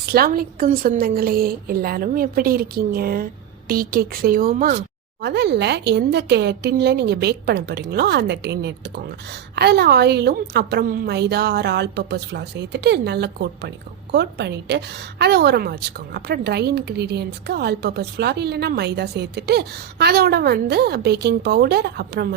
அஸ்ஸலாமு அலைக்கும் சொந்தங்களே, எல்லாரும் எப்படி இருக்கீங்க? டீ கேக் செய்வோமா? முதல்ல எந்த டின்ல நீங்கள் பேக் பண்ண போகிறீங்களோ அந்த டின் எடுத்துக்கோங்க. அதில் ஆயிலும் அப்புறம் மைதா ஆர் ஆல் பர்பஸ் ஃப்ளார் சேர்த்துட்டு நல்லா கோட் பண்ணிக்கோங்க. கோட் பண்ணிவிட்டு அதை ஓரமாக வச்சுக்கோங்க. அப்புறம் ட்ரை இன்க்ரீடியன்ட்ஸ்க்கு ஆல் பர்பஸ் ஃப்ளார் இல்லைன்னா மைதா சேர்த்துட்டு அதோட பேக்கிங் பவுடர் அப்புறம்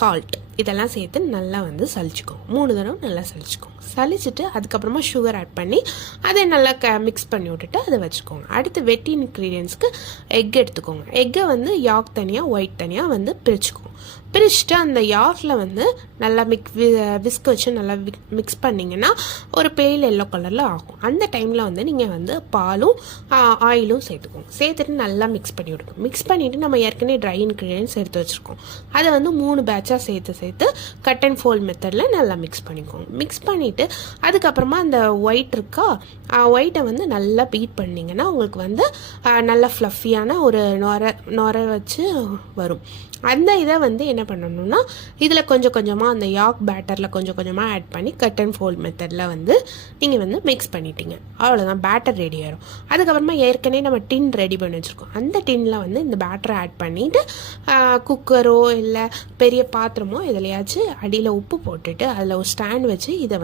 சால்ட் இதெல்லாம் சேர்த்து நல்லா சலிச்சுக்கோங்க. 3 தடவை நல்லா சலிச்சுக்கோங்க. சலிச்சுட்டு அதுக்கப்புறமா சுகர் ஆட் பண்ணி அதை நல்லா மிக்ஸ் பண்ணி விட்டுட்டு அதை வச்சுக்கோங்க. அடுத்து வெட் இன்க்ரீடியன்ட்ஸ்க்கு எக் எடுத்துக்கோங்க. எக்கை யாக் தனியாக ஒயிட் தனியாக பிரிச்சுக்கோங்க. பிரிச்சுட்டு அந்த யாக்கில் நல்லா விஸ்க் வச்சு நல்லா மிக்ஸ் பண்ணிங்கன்னா ஒரு பேல் எல்லோ கலரில் ஆகும். அந்த டைமில் நீங்கள் பாலும் ஆயிலும் சேர்த்துக்கோங்க. சேர்த்துட்டு நல்லா மிக்ஸ் பண்ணி விடுங்க. மிக்ஸ் பண்ணிவிட்டு நம்ம ஏற்கனவே ட்ரை இன்க்ரீடியன்ட்ஸ் எடுத்து வச்சுருக்கோம். அதை 3 பேட்சாக சேர்த்து கட் அண்ட் ஃபோல்ட் மெத்தடில் நல்லா மிக்ஸ் பண்ணிக்கோங்க. மிக்ஸ் பண்ணிவிட்டு அதுக்கப்புறமா அந்த ஒயிட் இருக்கா, ஒயிட்டை நல்லா பீட் பண்ணிங்கன்னா உங்களுக்கு நல்லா ஃப்ளஃபியான ஒரு நொரை வச்சு வரும். அந்த இதை என்ன பண்ணணும்னா இதில் கொஞ்சம் கொஞ்சமாக அந்த யாக் பேட்டரில் கொஞ்சம் கொஞ்சமாக ஆட் பண்ணி கட் அண்ட் ஃபோல்ட் மெத்தடில் நீங்கள் மிக்ஸ் பண்ணிட்டீங்க. அவ்வளோதான், பேட்டர் ரெடி ஆகிடும். அதுக்கப்புறமா ஏற்கனவே நம்ம டின் ரெடி பண்ணி வச்சுருக்கோம். அந்த டின்னில் இந்த பேட்டரை ஆட் பண்ணிவிட்டு குக்கரோ இல்லை பெரிய பாத்திரமோ எதுலையாச்சும் அடியில் உப்பு போட்டுட்டு அதில் ஒரு ஸ்டாண்ட் வச்சு இதை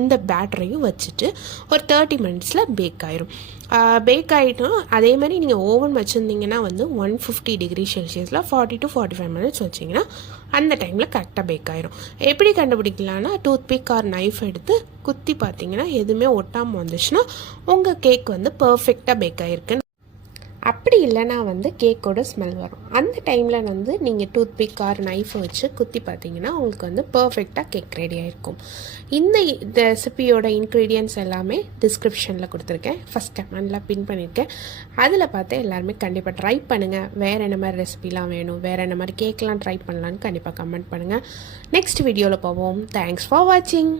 இந்த பேட்டரையும் வச்சுட்டு ஒரு 30 மினிட்ஸில் பேக் ஆயிரும். பேக் ஆகிட்டோம். அதே மாதிரி நீங்கள் ஓவன் வச்சுருந்தீங்கன்னா 150 டிகிரி செல்சியஸில் 40 to 45 மினிட்ஸ் வச்சிங்கன்னா அந்த டைமில் கரெக்டாக பேக் ஆயிரும். எப்படி கண்டுபிடிக்கலான்னா டூத் பிக் ஆர் நைஃப் எடுத்து குத்தி பார்த்தீங்கன்னா எதுவுமே ஒட்டாமல் வந்துச்சுன்னா உங்கள் கேக் பர்ஃபெக்டாக பேக் ஆகிருக்குன்னு. அப்படி இல்லைனா கேக்கோட ஸ்மெல் வரும். அந்த டைமில் நீங்கள் டூத் பிக் ஆர் நைஃபை வச்சு குத்தி பார்த்தீங்கன்னா உங்களுக்கு பர்ஃபெக்டாக கேக் ரெடி ஆகிருக்கும். இந்த ரெசிபியோட இன்க்ரீடியன்ட்ஸ் எல்லாமே டிஸ்கிரிப்ஷனில் கொடுத்துருக்கேன். ஃபஸ்ட் கமெண்டில் பின் பண்ணியிருக்கேன். அதில் பார்த்து எல்லாருமே கண்டிப்பாக ட்ரை பண்ணுங்கள். வேறு என்ன மாதிரி ரெசிபிலாம் வேணும், வேறு என்ன மாதிரி கேக்லாம் ட்ரை பண்ணலான்னு கண்டிப்பாக கமெண்ட் பண்ணுங்கள். நெக்ஸ்ட் வீடியோவில் போவோம். தேங்க்ஸ் ஃபார் வாட்சிங்.